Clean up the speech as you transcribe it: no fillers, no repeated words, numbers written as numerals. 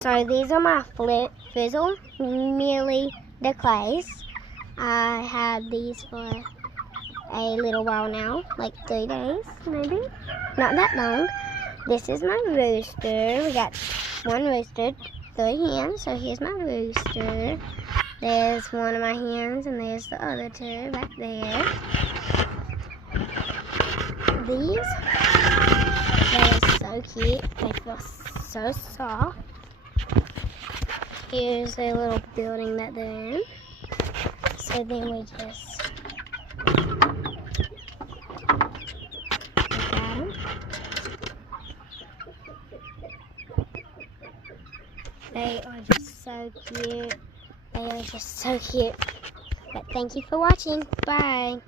So these are my Frizzle Millie the clays. I had these for a little while now, like 3 days maybe, not that long. This is my rooster. We got one rooster, 3 hens, so here's my rooster. There's one of my hens and there's the other 2 back there. These, they're so cute, they feel so soft. Here's a little building that they're in. So then we just look at them. They are just so cute. They are just so cute. But thank you for watching. Bye.